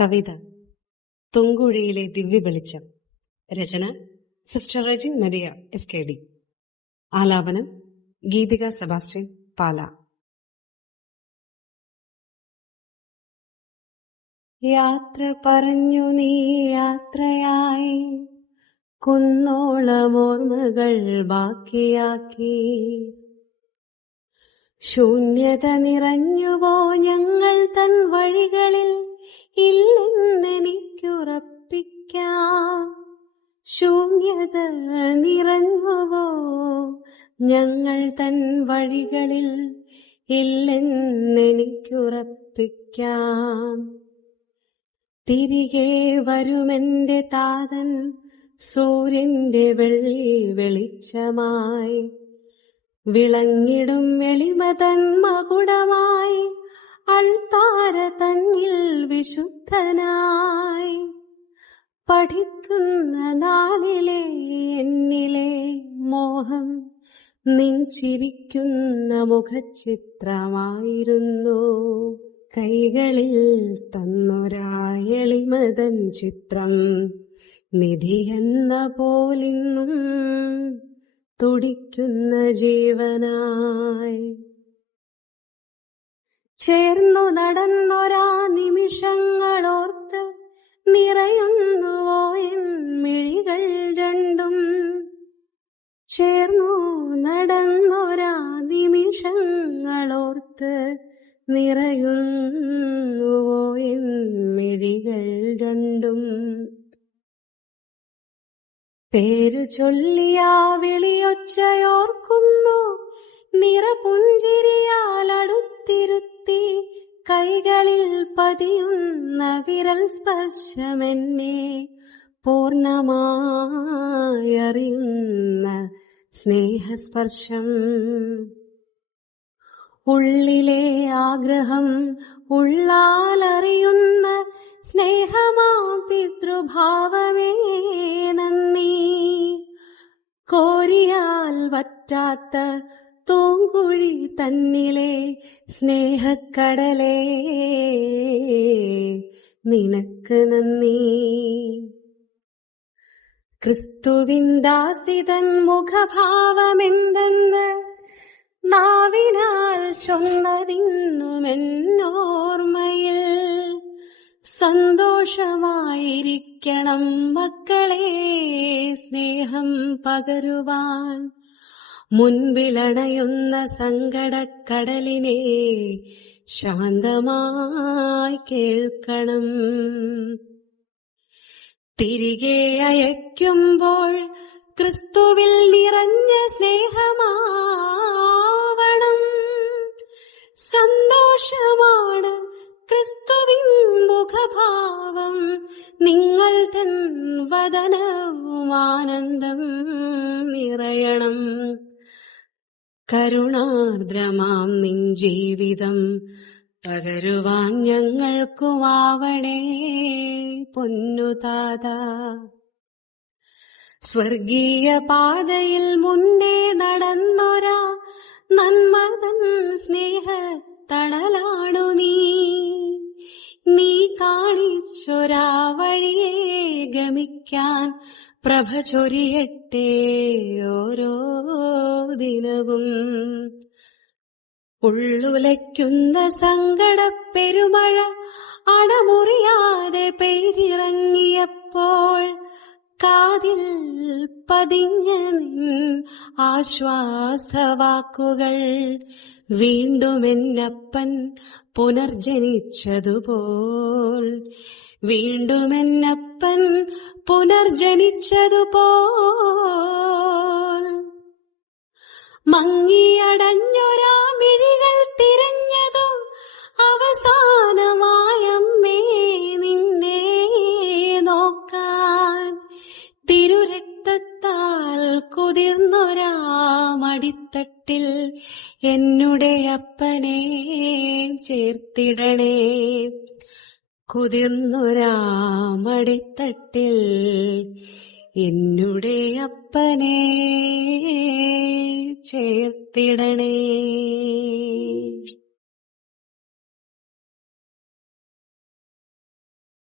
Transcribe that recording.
കവിത. തുങ്കുഴിയിലെ ദിവ്യവെളിച്ചം രചന sister Regin Maria S K D ആലാപനം ഗീതിക സെബാസ്റ്റ്യൻ പാല. യാത്ര പറഞ്ഞു നീ യാത്രയായി. കുന്നോളമോർമ്മകൾ ബാക്കിയാക്കി. ശൂന്യത നിറഞ്ഞുവോ ഞങ്ങൾ തൻ ഇല്ലെന്നെനിക്കുറപ്പിക്കാം ശൂന്യത നിറങ്ങുവോ? ഞങ്ങൾ തൻ വഴികളിൽ ഇല്ലെന്നെനിക്കുറപ്പിക്കാം. തിരികെ വരുമെന്റെ താതൻ സൂര്യന്റെ വെള്ളി വെളിച്ചമായി. വിളങ്ങിടും എളിമതൻ മകുടമായി. അൾത്താര തന്നിൽ വിശുദ്ധനായി. പഠിക്കുന്ന നാളിലെ എന്നിലെ മോഹം നിഞ്ചിരിക്കുന്ന മുഖചിത്രമായിരുന്നു. കൈകളിൽ തന്നൊരായളിമതൻ ചിത്രം നിധി എന്ന പോലിന്നും തുടിക്കുന്ന ജീവനായി. ചേർന്നു നടന്നൊരാ നിമിഷങ്ങളോർത്ത് നിറയുന്നുവോ എൻ മിഴികൾ രണ്ടും? ചേർന്നു നടന്നൊരാ നിമിഷങ്ങളോർത്ത് നിറയുന്നുവോ എൻ മിഴികൾ രണ്ടും? പേരു ചൊല്ലിയാ വിളിയൊച്ചയോർക്കുന്നു അടുത്തിരുത്തി കൈകളിൽ പതിയുന്ന വിരൽ സ്പർശമെന്നെ പൂർണമായറിയുന്ന സ്നേഹസ്പർശം. ഉള്ളിലെ ആഗ്രഹം ഉള്ളാലറിയുന്ന സ്നേഹമാ പിതൃഭാവമേ നന്ദി കോരിയാൽ വറ്റാത്ത തൂങ്കുഴി തന്നിലെ സ്നേഹക്കടലേ നിനക്ക് നന്ദി. ക്രിസ്തുവിന്ദാസിതൻ മുഖഭാവമെന്തെന്ന് നാവിനാൽ ചൊന്നതിന്നുമെന്നോർമ്മയിൽ സന്തോഷമായിരിക്കണം മക്കളെ സ്നേഹം പകരുവാൻ. മുൻപിലണയുന്ന സങ്കടക്കടലിനെ ശാന്തമായി കേൾക്കണം. തിരികെ അയക്കുമ്പോൾ ക്രിസ്തുവിൽ നിറഞ്ഞ സ്നേഹമാവണം. സന്തോഷമാണ് ക്രിസ്തുവിൻ മുഖഭാവം. നിങ്ങൾ തൻ വദനവും ആനന്ദം നിറയണം. കരുണാർദ്രമാം നിൻ ജീവിതം പകരുവാൻ ഞങ്ങൾക്കുമാവണേ പൊന്നുതാത സ്വർഗീയ പാതയിൽ മുന്നേ നടന്നൊരാ നന്മതൻ സ്നേഹ തണലാണു നീ. നീ കാണിച്ചൊരാ വഴിയെ ഗമിക്കാൻ പ്രഭ ചൊരിയട്ടെ ഓരോ ദിനവും. ഉള്ളുലയ്ക്കുന്ന സങ്കടപ്പെരുമഴ അടമുറിയാതെ പെയ്തിറങ്ങിയപ്പോൾ കാതിൽ പതിഞ്ഞ ആശ്വാസവാക്കുകൾ വീണ്ടുമെന്നപ്പൻ പുനർജനിച്ചതുപോൽ. വീണ്ടും എന്നപ്പൻ പുനർജനിച്ചതുപോൽ. മങ്ങിയടഞ്ഞൊരാ മിഴികൾ തിരഞ്ഞതും അവസാനമായമ്മേ നിന്നെ നോക്കാൻ. തിരുരക്തത്താൽ കുതിർന്നൊരാ മടിത്തട്ടിൽ എന്നുടെ അപ്പനെ ചേർത്തിടണേ. കുതിർന്നൊരാ രാമടിത്തട്ടിൽ എന്നുടെ അപ്പനെ ചേർത്തിടണേ.